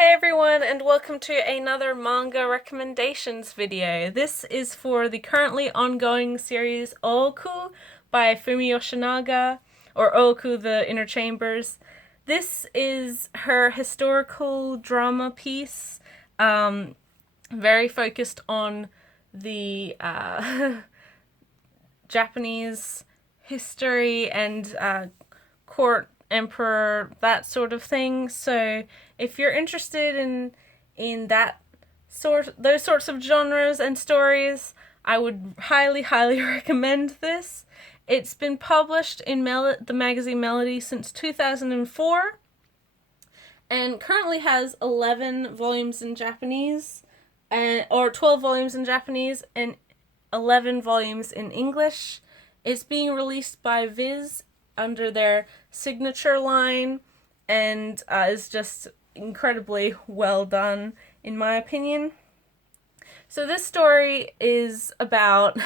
Hey everyone, and welcome to another manga recommendations video. This is for the currently ongoing series Ooku by Fumi Yoshinaga, or Ooku the Inner Chambers. This is her historical drama piece, very focused on the Japanese history and court emperor, that sort of thing. So if you're interested in those sorts of genres and stories, I would highly recommend this. It's been published in the magazine Melody since 2004 and currently has 11 volumes in Japanese, or 12 volumes in Japanese and 11 volumes in English. It's being released by Viz under their signature line, and is just incredibly well done, in my opinion. So this story is about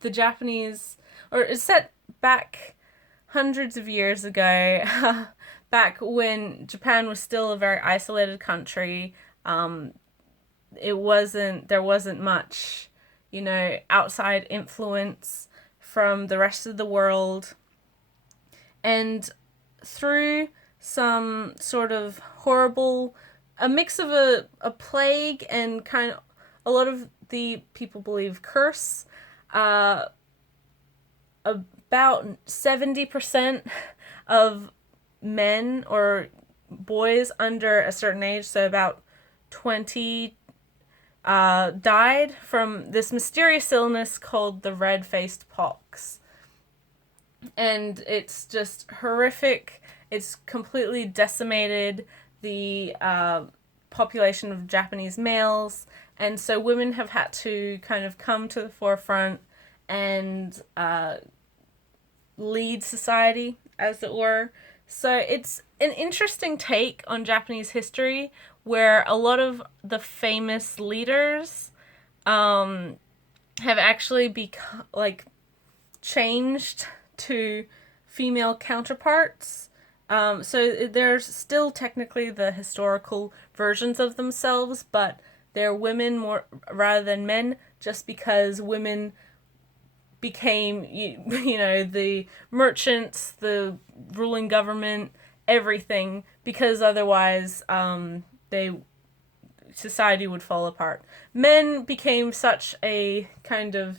the Japanese, or is set back hundreds of years ago, back when Japan was still a very isolated country. There wasn't much, outside influence from the rest of the world. And through some sort of a mix of a plague and kind of a lot of the people believe curse, about 70% of men or boys under a certain age, so about 20, died from this mysterious illness called the red-faced pox. And it's just horrific. It's completely decimated the population of Japanese males, and so women have had to kind of come to the forefront and lead society, as it were. So it's an interesting take on Japanese history, where a lot of the famous leaders have actually become changed to female counterparts. So there's still technically the historical versions of themselves, but they're women more rather than men, just because women became, the merchants, the ruling government, everything, because otherwise society would fall apart. Men became such a kind of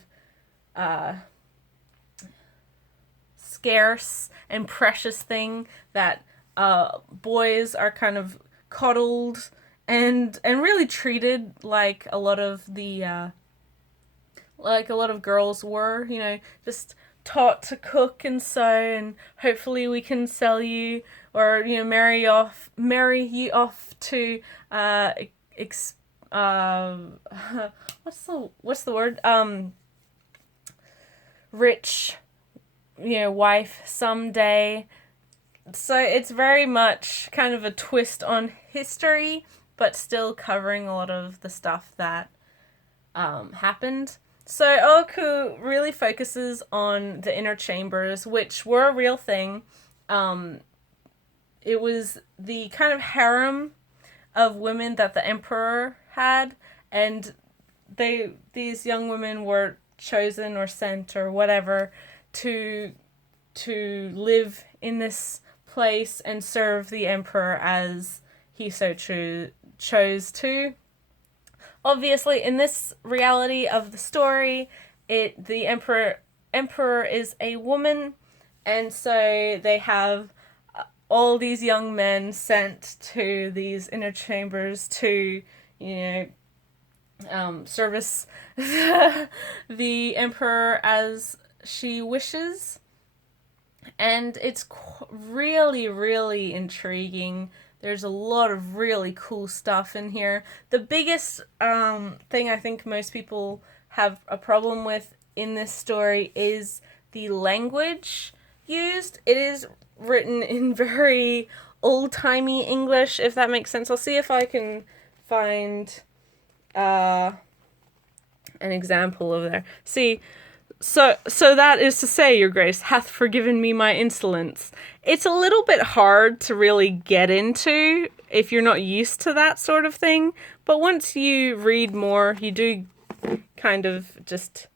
scarce and precious thing that boys are kind of coddled and really treated like a lot of girls were, just taught to cook and sew, and hopefully we can sell you, or marry you off to what's the word, rich, wife someday. So it's very much kind of a twist on history, but still covering a lot of the stuff that happened. So Oku really focuses on the inner chambers, which were a real thing. It was the kind of harem of women that the emperor had, and these young women were chosen or sent or whatever to live in this place and serve the emperor as he so chose to. Obviously, in this reality of the story, the emperor is a woman, and so they have all these young men sent to these inner chambers to, service the emperor as she wishes. And it's really intriguing. There's a lot of really cool stuff in here. The biggest thing I think most people have a problem with in this story is the language used. It is written in very old-timey English, if that makes sense. I'll see if I can find an example of there. See, So that is to say, your grace hath forgiven me my insolence. It's a little bit hard to really get into if you're not used to that sort of thing, but once you read more, you do kind of just,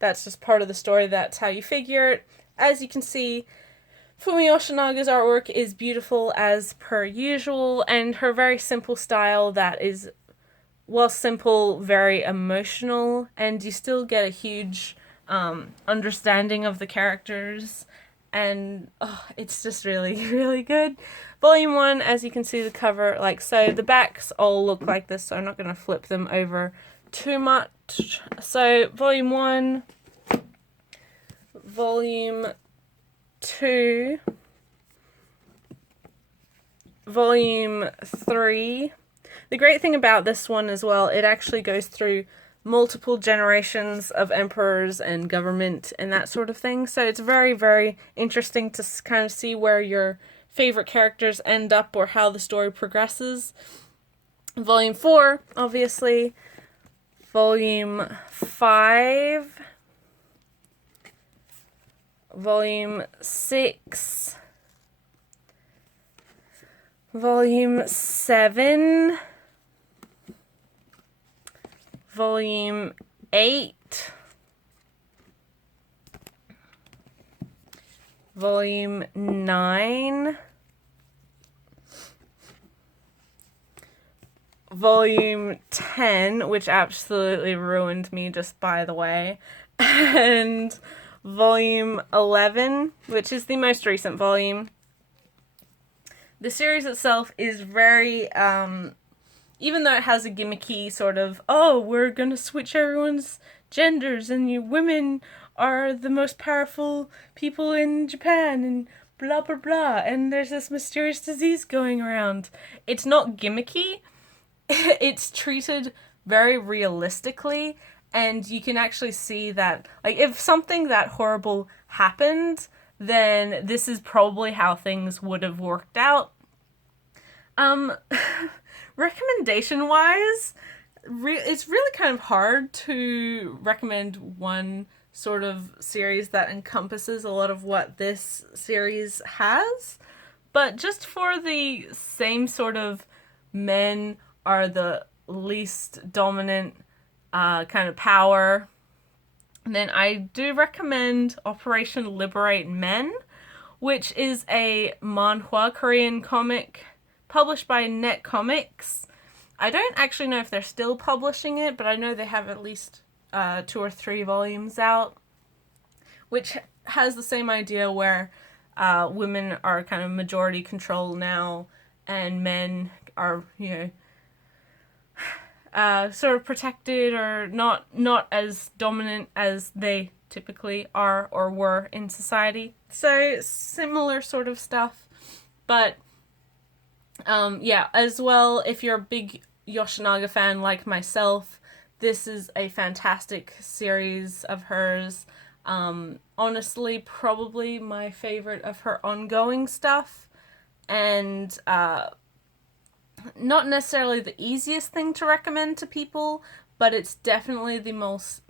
that's just part of the story, that's how you figure it. As you can see, Fumi Yoshinaga's artwork is beautiful as per usual, and her very simple style that is, while simple, very emotional, and you still get a huge understanding of the characters, and it's just really, really good. Volume 1, as you can see the cover, like so, the backs all look like this, so I'm not going to flip them over too much. So, Volume 1, Volume 2, Volume 3. The great thing about this one as well, it actually goes through multiple generations of emperors and government and that sort of thing. So it's very, very interesting to kind of see where your favorite characters end up or how the story progresses. Volume 4, obviously. Volume 5. Volume 6. Volume 7. Volume 8, Volume 9, Volume 10, which absolutely ruined me, just by the way, and Volume 11, which is the most recent volume. The series itself is very, even though it has a gimmicky sort of, oh, we're gonna switch everyone's genders and you women are the most powerful people in Japan and blah blah blah, and there's this mysterious disease going around. It's not gimmicky. It's treated very realistically, and you can actually see that, like, if something that horrible happened, then this is probably how things would have worked out. Recommendation wise, it's really kind of hard to recommend one sort of series that encompasses a lot of what this series has, but just for the same sort of men are the least dominant kind of power, then I do recommend Operation Liberate Men, which is a manhwa Korean comic published by Net Comics. I don't actually know if they're still publishing it, but I know they have at least 2 or 3 volumes out, which has the same idea where women are kind of majority control now, and men are, you know, sort of protected or not as dominant as they typically are or were in society. So similar sort of stuff, but yeah, as well, if you're a big Yoshinaga fan like myself, this is a fantastic series of hers. Honestly, probably my favorite of her ongoing stuff, and not necessarily the easiest thing to recommend to people, but it's definitely the most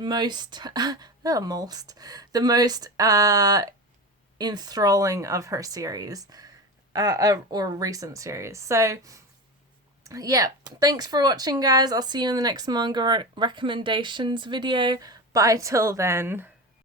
enthralling of her series. Or recent series. So, yeah, thanks for watching, guys. I'll see you in the next manga recommendations video. Bye till then.